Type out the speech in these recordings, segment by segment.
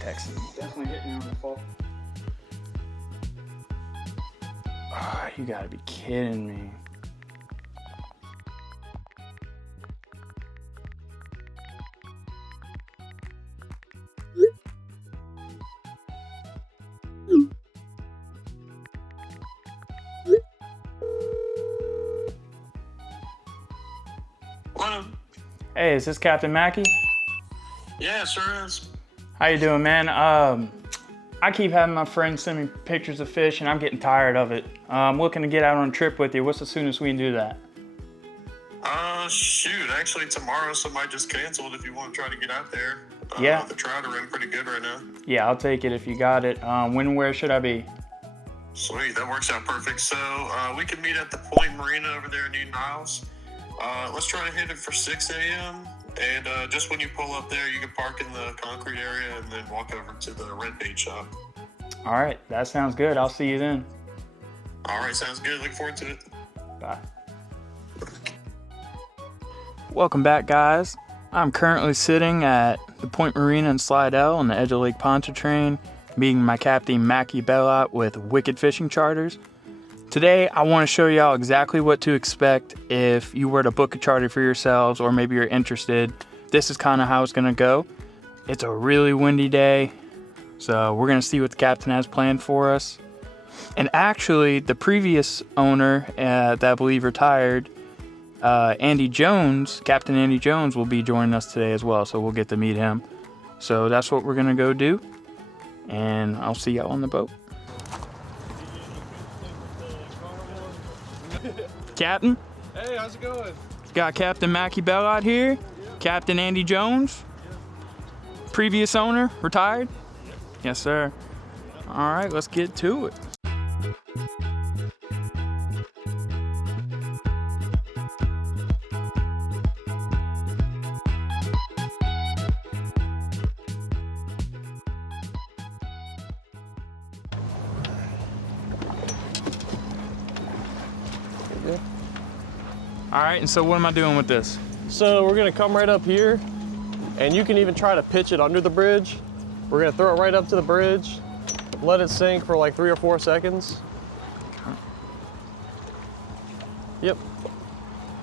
texting me. Definitely hitting on the fall. Oh, you gotta be kidding me. Hello. Hey, is this Captain Mackie? Yeah, sure is. How you doing, man? I keep having my friends send me pictures of fish and I'm getting tired of it. I'm looking to get out on a trip with you. What's the soonest we can do that? Shoot, actually tomorrow somebody just canceled if you want to try to get out there. Yeah. The trout are in pretty good right now. Yeah, I'll take it if you got it. When and where should I be? Sweet, that works out perfect. So we can meet at the Point Marina over there in Eden Isles. Let's try to hit it for 6 a.m. And just when you pull up there, you can park in the concrete area and then walk over to the red bait shop. All right, that sounds good. I'll see you then. All right, sounds good. Look forward to it. Bye. Welcome back, guys. I'm currently sitting at the Point Marina in Slidell on the edge of Lake Pontchartrain, meeting my captain Mackie Bellot with Wicked Fishing Charters. Today, I want to show y'all exactly what to expect if you were to book a charter for yourselves, or maybe you're interested. This is kind of how it's going to go. It's a really windy day, so we're going to see what the captain has planned for us. And actually, the previous owner that I believe retired, Andy Jones, Captain Andy Jones, will be joining us today as well, so we'll get to meet him. So that's what we're going to go do, and I'll see y'all on the boat. Captain? Hey, how's it going? Got Captain Mackie Bellot here. Yep. Captain Andy Jones. Yep. Previous owner, retired? Yep. Yes, sir. All right, let's get to it. All right, and so what am I doing with this? So we're gonna come right up here, and you can even try to pitch it under the bridge. We're gonna throw it right up to the bridge, let it sink for like 3 or 4 seconds. Yep.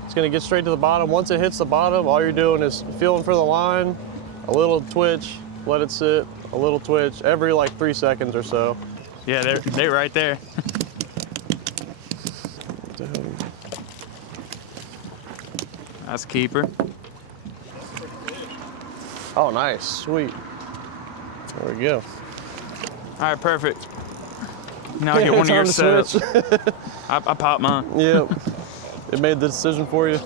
It's gonna get straight to the bottom. Once it hits the bottom, all you're doing is feeling for the line, a little twitch, let it sit, a little twitch, every like 3 seconds or so. Yeah, they're right there. That's a keeper. Oh, nice, sweet. There we go. All right, perfect. Now get one of your setups. I popped mine. Yep. It made the decision for you.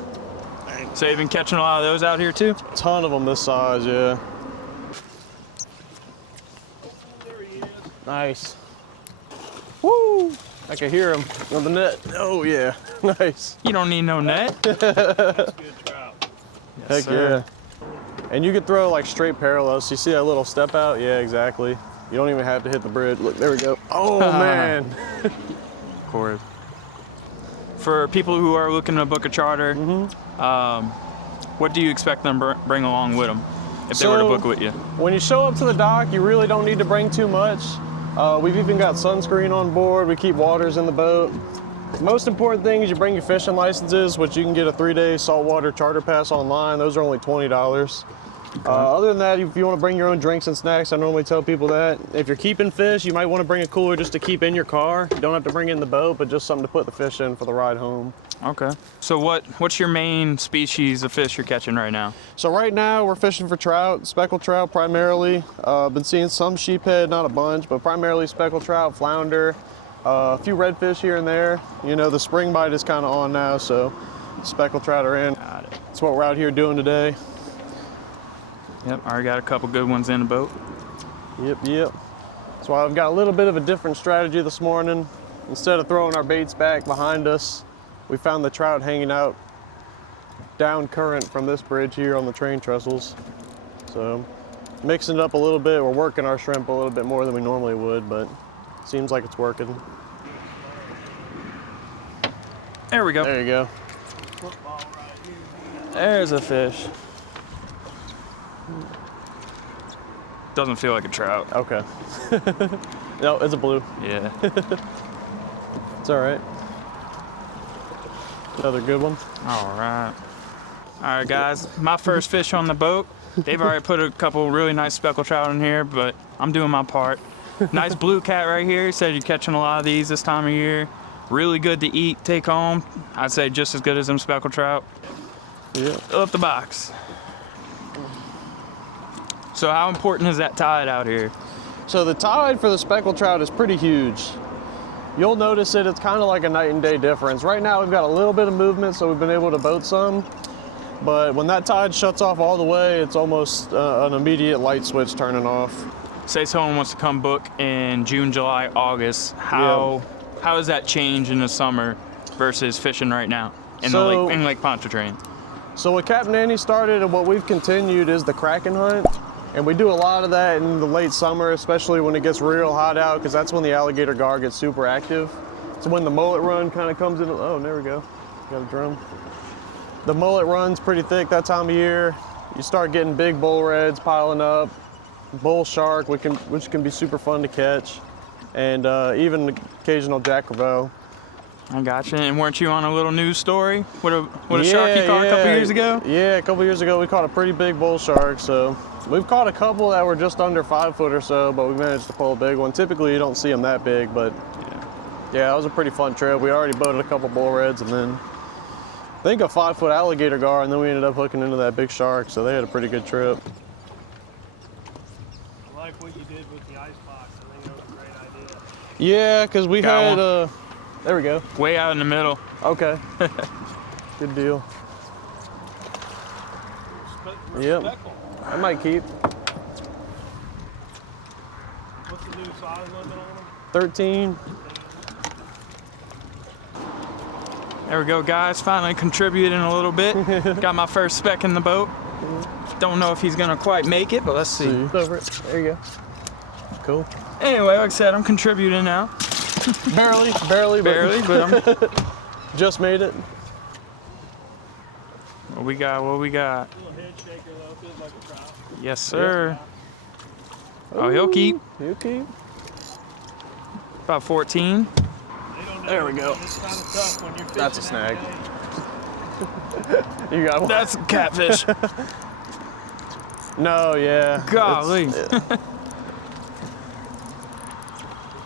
So you've been catching a lot of those out here too? A ton of them this size, yeah. There he is. Nice. Woo! I can hear him on the net. Oh yeah, nice. You don't need no net. That's good trout. Yes, Heck sir. yeah. And you could throw like straight parallels. So you see that little step out? Yeah, exactly. You don't even have to hit the bridge. Look, there we go. Oh man. Of course. For people who are looking to book a charter, what do you expect them to bring along with them if they were to book with you? When you show up to the dock, you really don't need to bring too much. We've even got sunscreen on board. We keep waters in the boat. Most important thing is you bring your fishing licenses, which you can get a 3-day saltwater charter pass online. Those are only $20. Okay. Other than that, if you want to bring your own drinks and snacks, I normally tell people that. If you're keeping fish, you might want to bring a cooler just to keep in your car. You don't have to bring it in the boat, but just something to put the fish in for the ride home. Okay. So what's your main species of fish you're catching right now? So right now we're fishing for trout, speckled trout primarily. Been seeing some sheephead, not a bunch, but primarily speckled trout, flounder, a few redfish here and there. You know, the spring bite is kind of on now, so speckled trout are in. Got it. That's what we're out here doing today. Yep, already got a couple good ones in the boat. Yep. So I've got a little bit of a different strategy this morning. Instead of throwing our baits back behind us, we found the trout hanging out down current from this bridge here on the train trestles. So mixing it up a little bit, we're working our shrimp a little bit more than we normally would, but it seems like it's working. There we go. There you go. Football right here. There's a fish. Doesn't feel like a trout. Okay. No, it's a blue. Yeah. It's all right. Another good one. All right. All right, guys. My first fish on the boat. They've already put a couple really nice speckled trout in here, but I'm doing my part. Nice blue cat right here. He said you're catching a lot of these this time of year. Really good to eat, take home. I'd say just as good as them speckled trout. Yeah. Fill up the box. So how important is that tide out here? So the tide for the speckled trout is pretty huge. You'll notice it's kind of like a night and day difference. Right now we've got a little bit of movement, so we've been able to boat some. But when that tide shuts off all the way, it's almost an immediate light switch turning off. Say someone wants to come book in June, July, August. How does that change in the summer versus fishing right now in Lake Pontchartrain? So what Captain Andy started and what we've continued is the Kraken hunt. And we do a lot of that in the late summer, especially when it gets real hot out, because that's when the alligator gar gets super active. So when the mullet run kind of comes in, oh, there we go, got a drum. The mullet run's pretty thick that time of year. You start getting big bull reds piling up, bull shark, which can be super fun to catch, and even occasional jack crevalle. I gotcha. And weren't you on a little news story with a shark you caught a couple years ago? Yeah, a couple years ago we caught a pretty big bull shark. So we've caught a couple that were just under 5 foot or so, but we managed to pull a big one. Typically you don't see them that big, but yeah, it was a pretty fun trip. We already boated a couple bull reds and then I think a 5 foot alligator gar, and then we ended up hooking into that big shark. So they had a pretty good trip. I like what you did with the ice box. I think that was a great idea. Yeah, because we Got had there we go. Way out in the middle. Okay. Good deal. Yep. Speckled. I might keep. What's the new size limit on them? 13. There we go, guys. Finally contributing a little bit. Got my first speck in the boat. Don't know if he's gonna quite make it, but let's see. Over it. There you go. Cool. Anyway, like I said, I'm contributing now. Barely, But I'm. just made it. What we got? What we got? Little head shaker though, feels like a trout. Yes, sir. Oh, he'll keep. He'll keep. About 14. They don't know. There we go. It's kind of tough when you're fishing. That's a snag. every day. You got one. That's catfish. No, yeah. Golly.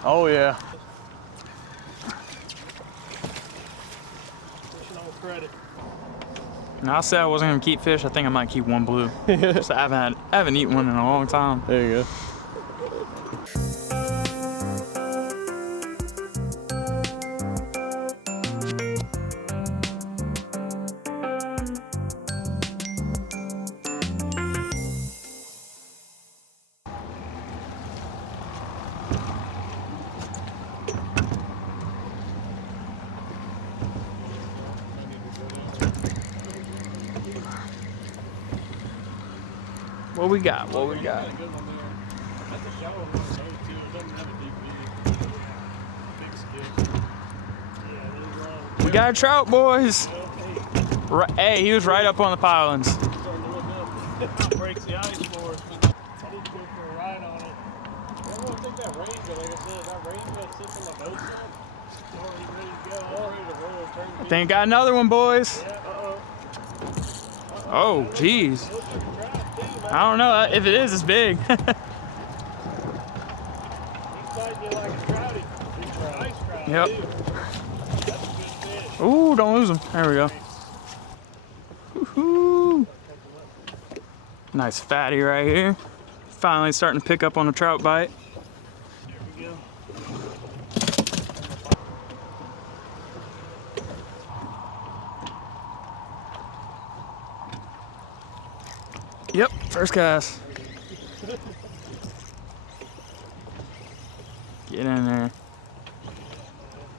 Oh yeah. Fishing on credit. Now I said I wasn't gonna keep fish. I think I might keep one blue. Just I haven't eaten one in a long time. There you go. What we got? What we got? Got a good one there. That's a shallow one though too. It doesn't have a deep V. Big stick. Yeah, those run. We got a trout, boys. Well, hey, Hey, he was right up on the pilings. starting to look up. Breaks the ice for us. I need to go for a ride on it. I don't think that rain, but like I said, that rain that sits on the boat side. It's already ready to go. All ready to roll. Turn I think got another one, boys. Yeah, Oh, geez. looks like a trout too, man. I don't know. If it is, it's big. He's biting you like a trouty. He's an ice trout Yep. too. That's a good fish. Ooh, don't lose him. There we go. Woohoo. Nice fatty right here. Finally starting to pick up on a trout bite. There we go. Yep, first cast. Get in there.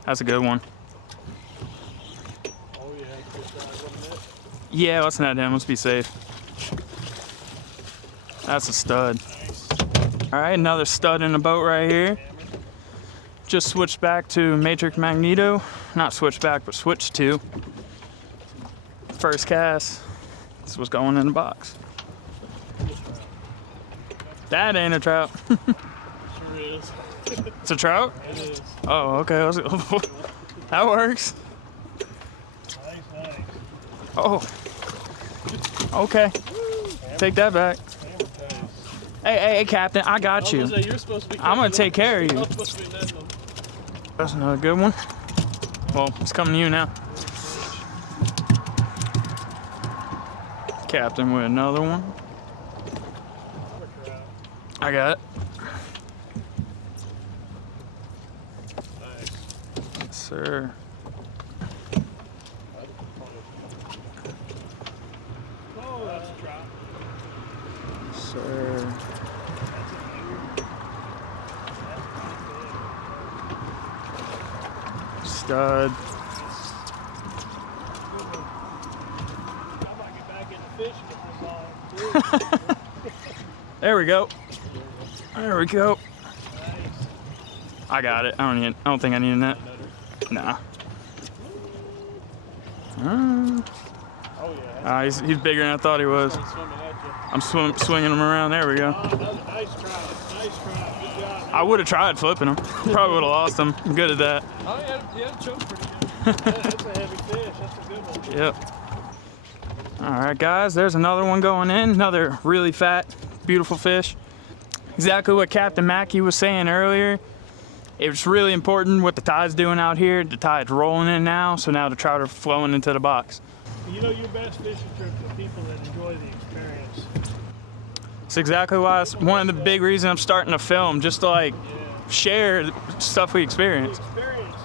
That's a good one. Oh yeah, good size, wasn't it? Yeah, let's net him. Let's be safe. That's a stud. Nice. All right, another stud in the boat right here. Just switched back to Matrix Magneto. Not switched back, but switched to. First cast. This was going in the box. That ain't a trout. Sure is. It's a trout? It is. Oh, okay. That works. Nice. Oh. Okay. Take that back. Hey, Captain, I got you. You're supposed to be I'm gonna take care of you. You're supposed to be netting them. That's another good one. Well, it's coming to you now. Captain with another one. I got it. Nice. Yes, sir. Oh, that's a trout. Yes, sir. Stud. I might get back into fishing if this on. There we go. There we go. Nice. I got it. I don't think I need a net. Nah. Oh yeah. He's bigger than I thought he was. That's swimming at you. I'm swinging him around. There we go. Oh, that was a nice trout. Nice trout. Good job. I would have tried flipping him. Probably would have lost him. I'm good at that. Oh yeah, yeah, choked pretty good. That's a heavy fish. That's a good one. Yep. All right, guys. There's another one going in. Another really fat, beautiful fish. Exactly what Captain Mackie was saying earlier. It's really important what the tide's doing out here. The tide's rolling in now, so now the trout are flowing into the box. You know, your best fishing trips are people that enjoy the experience. It's exactly why it's one of the big reasons I'm starting to film, just to like share the stuff we The experience. experience is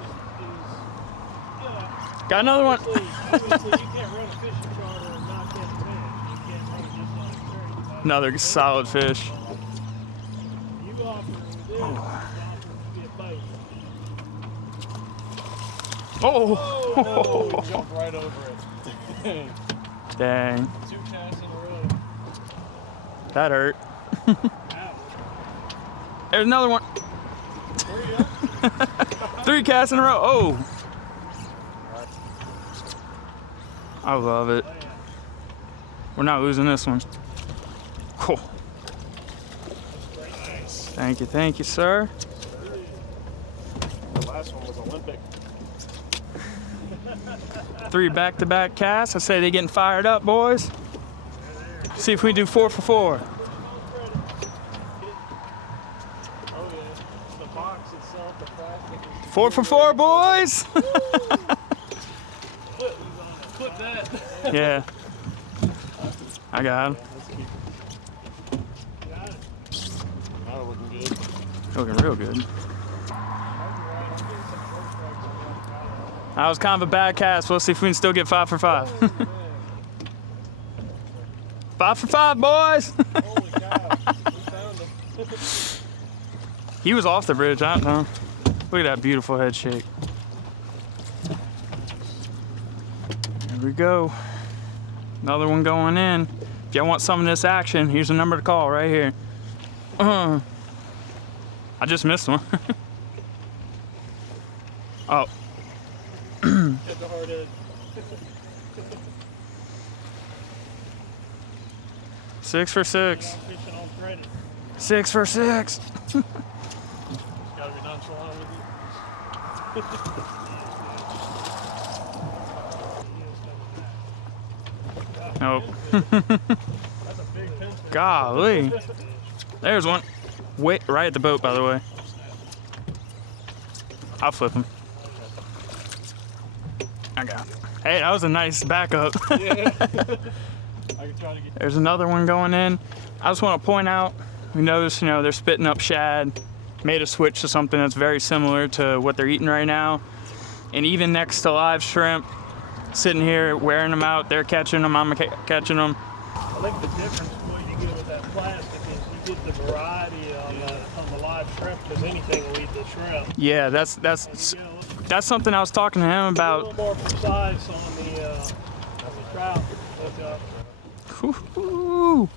you know, Got another one. obviously you can't run a fishing charter and not get a fish. You can't run it just on experience. Another solid fish. You offer this, you offer to get both. Oh! Oh, no, you jumped right over it. Dang, 2 casts in a row. that hurt. Ouch. There's another one. There you go. 3 casts in a row. Oh! I love it. Oh, yeah. We're not losing this one. Cool. Nice. Thank you, sir. The last one was Olympic. 3 back-to-back casts. I say they're getting fired up, boys. See if we do 4 for 4. Oh yeah, the box itself, the plastic is 4 for 4, boys. Clip that. Yeah. I got him. Got it. Now looking good. Looking real good. That was kind of a bad cast. We'll see if we can still get 5 for 5. 5 for 5, boys. Holy cow, we found him. He was off the bridge, I don't know. Look at that beautiful head shake. There we go. Another one going in. If y'all want some of this action, here's the number to call right here. I just missed one. Oh. Hit the hard edge. 6 for 6. Fishing on credit. 6 for 6. Gotta be nonchalant with you. Nope. That's a big pinch. Golly. There's one. Wait, right at the boat, by the way. I'll flip him. I got it. Hey, that was a nice backup. Yeah. I can try to get. There's another one going in. I just want to point out, we noticed, they're spitting up shad. Made a switch to something that's very similar to what they're eating right now. And even next to live shrimp, sitting here wearing them out, they're catching them, I'm catching them. I think the difference what you get with that plastic is you get the variety on the live shrimp because anything will eat the shrimp. Yeah, that's You get something I was talking to him a about. little more precise on the trout. But, Woo-hoo.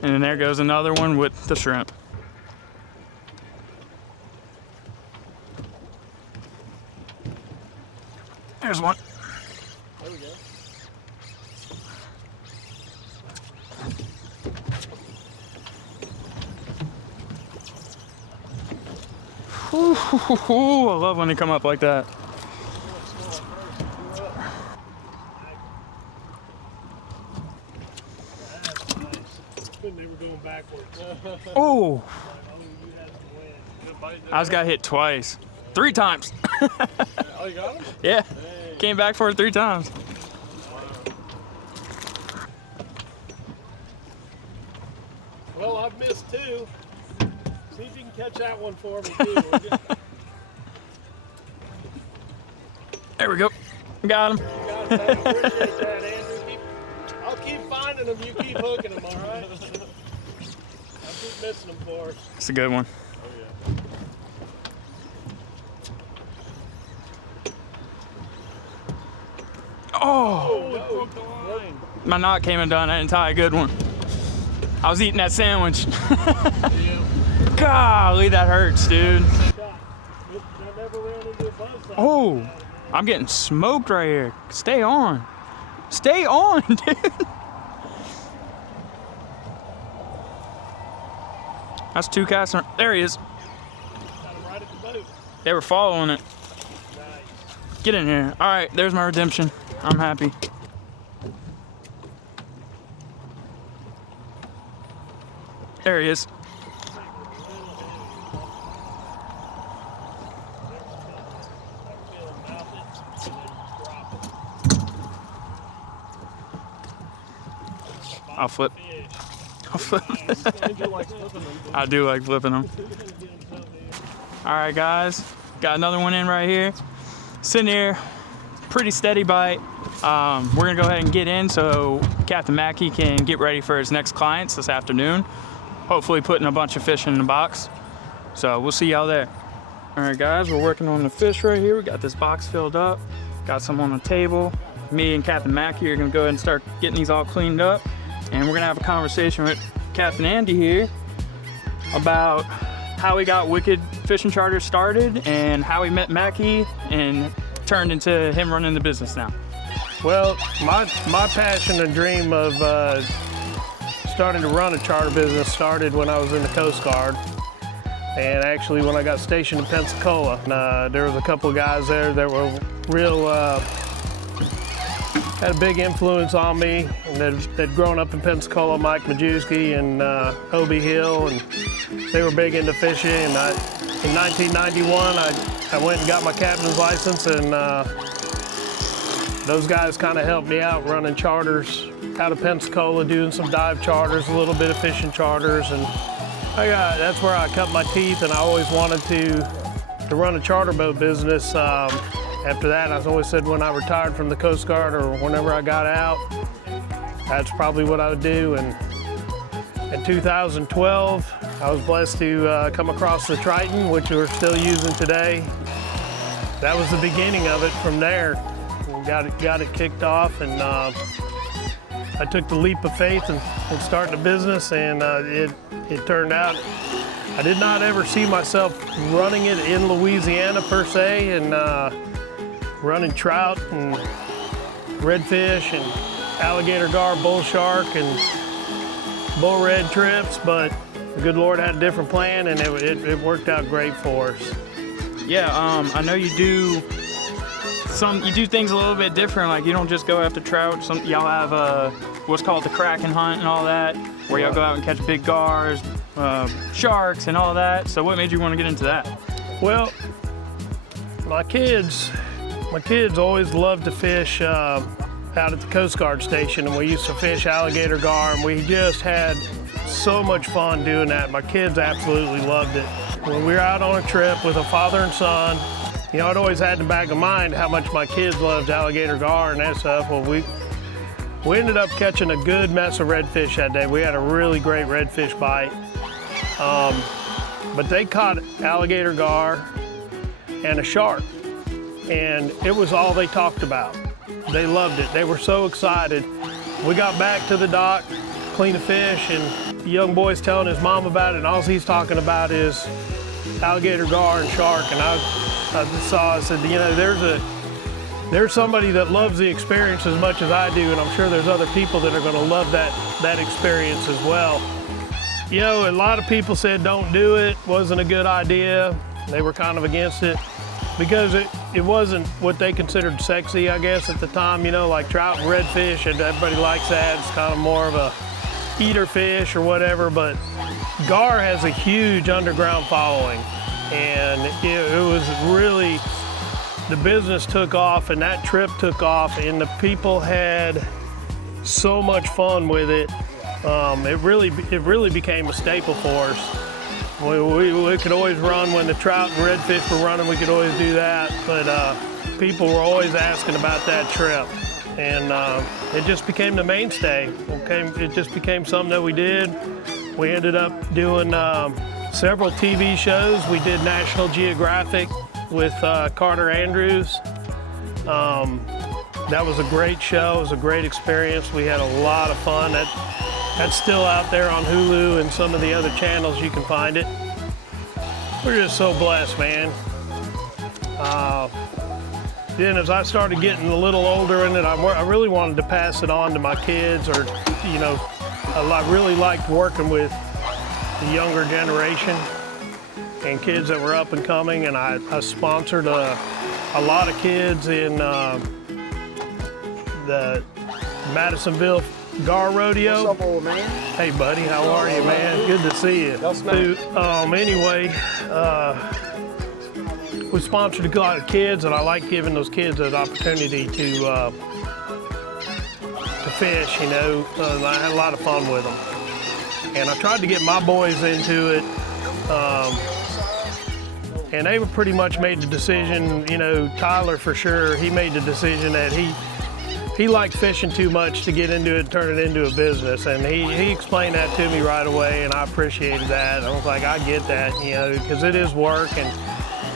And then there goes another one with the shrimp. There's one. there we go. Ooh, I love when they come up like that. They were going backwards. Oh, I just got hit twice. 3 times. Oh, you got him? Yeah, Hey. came back for it 3 times. Well, I've missed 2. See if you can catch that one for me, too. Will you? There we go. Got him. You got it, man. I appreciate that, Andrew. I'll keep finding them. You keep hooking them, all right? I'll keep missing them for us. It's a good one. Oh, yeah. Oh, It broke the line. my knot came undone. I didn't tie a good one. I was eating that sandwich. Yeah. Golly, that hurts, dude. I never ran into a buzzsaw. Oh, I'm getting smoked right here. Stay on. Stay on, dude. That's 2 casts. There he is. Got him right at the boat. They were following it. Nice. Get in here. All right, there's my redemption. I'm happy. There he is. I'll flip. I'll flip. I do like flipping them. All right, guys. Got another one in right here. Sitting here. Pretty steady bite. We're gonna go ahead and get in so Captain Mackie can get ready for his next clients this afternoon. Hopefully putting a bunch of fish in the box. So we'll see y'all there. All right, guys, we're working on the fish right here. We got this box filled up. Got some on the table. Me and Captain Mackie are gonna go ahead and start getting these all cleaned up. And we're gonna have a conversation with Captain Andy here about how he got Wicked Fishing Charters started and how he met Mackie and turned into him running the business now. Well, my passion and dream of starting to run a charter business started when I was in the Coast Guard. And actually when I got stationed in Pensacola, there was a couple of guys there that were real, had a big influence on me, and they'd grown up in Pensacola, Mike Majewski and Obie Hill, and they were big into fishing. And in 1991, I went and got my captain's license, and those guys kind of helped me out running charters out of Pensacola, doing some dive charters, a little bit of fishing charters, and that's where I cut my teeth, and I always wanted to run a charter boat business. After that, I always said when I retired from the Coast Guard or whenever I got out, that's probably what I would do. And in 2012, I was blessed to come across the Triton, which we're still using today. That was the beginning of it. From there, we got it kicked off, and I took the leap of faith and started a business, and it turned out I did not ever see myself running it in Louisiana per se, and running trout and redfish and alligator gar, bull shark and bull red trips, but the good Lord had a different plan, and it worked out great for us. Yeah, I know you do things a little bit different. Like you don't just go after trout. Y'all have what's called the Kraken hunt and all that, where y'all go out and catch big gars, sharks and all that. So what made you want to get into that? Well, my kids always loved to fish out at the Coast Guard station, and we used to fish alligator gar, and we just had so much fun doing that. My kids absolutely loved it. When we were out on a trip with a father and son, you know, I'd always had in the back of mind how much my kids loved alligator gar and that stuff. Well, we ended up catching a good mess of redfish that day. We had a really great redfish bite. But they caught alligator gar and a shark, and it was all they talked about. They loved it. They were so excited. We got back to the dock, clean the fish, and the young boy's telling his mom about it, and all he's talking about is alligator gar and shark. And I said, you know, there's somebody that loves the experience as much as I do, and I'm sure there's other people that are going to love that experience as well. You know, a lot of people said don't do it, wasn't a good idea. They were kind of against it because it wasn't what they considered sexy, I guess, at the time, you know, like trout and redfish, and everybody likes that. It's kind of more of a eater fish or whatever, but gar has a huge underground following, and it was really, the business took off, and that trip took off, and the people had so much fun with it. It really became a staple for us. We could always run when the trout and redfish were running. We could always do that, but people were always asking about that trip, and it just became the mainstay. It just became something that we did. We ended up doing several TV shows. We did National Geographic with Carter Andrews. That was a great show. It was a great experience. We had a lot of fun. That's still out there on Hulu and some of the other channels. You can find it. We're just so blessed, man. Then as I started getting a little older in it, I really wanted to pass it on to my kids, or, you know, I really liked working with the younger generation and kids that were up and coming, and I sponsored a lot of kids in the Madisonville Gar Rodeo. What's up, old man? Hey, buddy, how are you, man? Good to see you. Anyway, we sponsored a lot of kids, and I like giving those kids an opportunity to fish, you know. I had a lot of fun with them. And I tried to get my boys into it, and they were pretty much made the decision, you know, Tyler for sure, he made the decision that he liked fishing too much to get into it and turn it into a business. And he explained that to me right away, and I appreciated that. I was like, I get that, you know, because it is work, and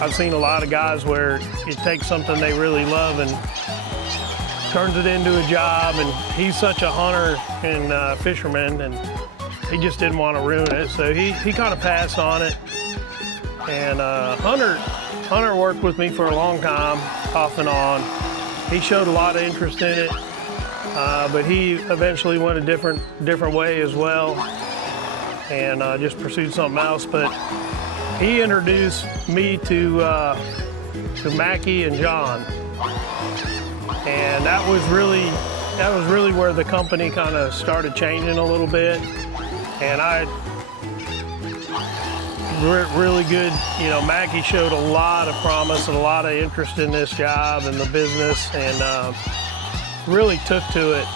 I've seen a lot of guys where it takes something they really love and turns it into a job, and he's such a hunter and fisherman, and he just didn't want to ruin it, so he kind of passed on it. And Hunter worked with me for a long time, off and on. He showed a lot of interest in it, but he eventually went a different way as well, and just pursued something else. But he introduced me to Mackie and John, and that was really where the company kind of started changing a little bit. And really good, you know, Mackie showed a lot of promise and a lot of interest in this job and the business, and really took to it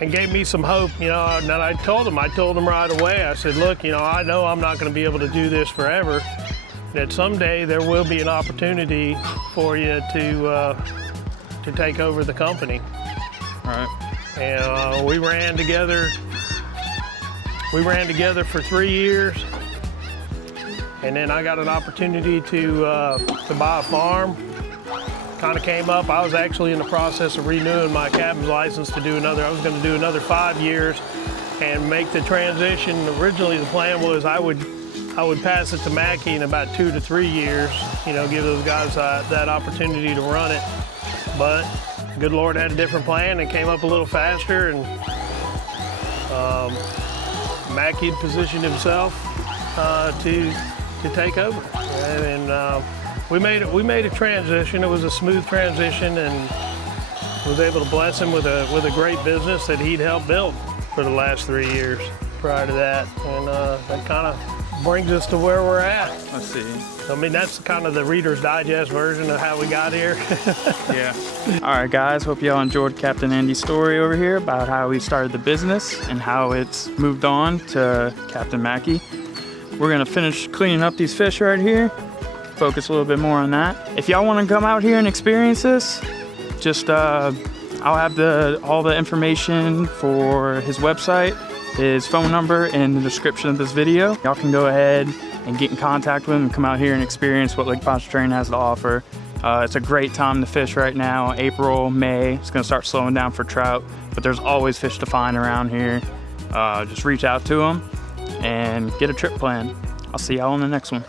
and gave me some hope, you know. And I told him right away, I said, look, you know I'm not going to be able to do this forever, that someday there will be an opportunity for you to take over the company. All right. And we ran together for 3 years, and then I got an opportunity to buy a farm. Kind of came up. I was actually in the process of renewing my captain's license to do I was going to do another 5 years and make the transition. Originally the plan was I would pass it to Mackie in about 2 to 3 years, you know, give those guys that opportunity to run it. But good Lord had a different plan and came up a little faster, and Mackie positioned himself to take over, and we made a transition. It was a smooth transition, and was able to bless him with a great business that he'd helped build for the last 3 years prior to that, and that kind of brings us to where we're at. I see. I mean, that's kind of the Reader's Digest version of how we got here. Yeah. All right, guys. Hope y'all enjoyed Captain Andy's story over here about how he started the business and how it's moved on to Captain Mackie. We're gonna finish cleaning up these fish right here. Focus a little bit more on that. If y'all want to come out here and experience this, just I'll have all the information for his website, his phone number in the description of this video. Y'all can go ahead and get in contact with him and come out here and experience what Lake Pontchartrain has to offer. It's a great time to fish right now, April, May. It's gonna start slowing down for trout, but there's always fish to find around here. Just reach out to him and get a trip planned. I'll see y'all on the next one.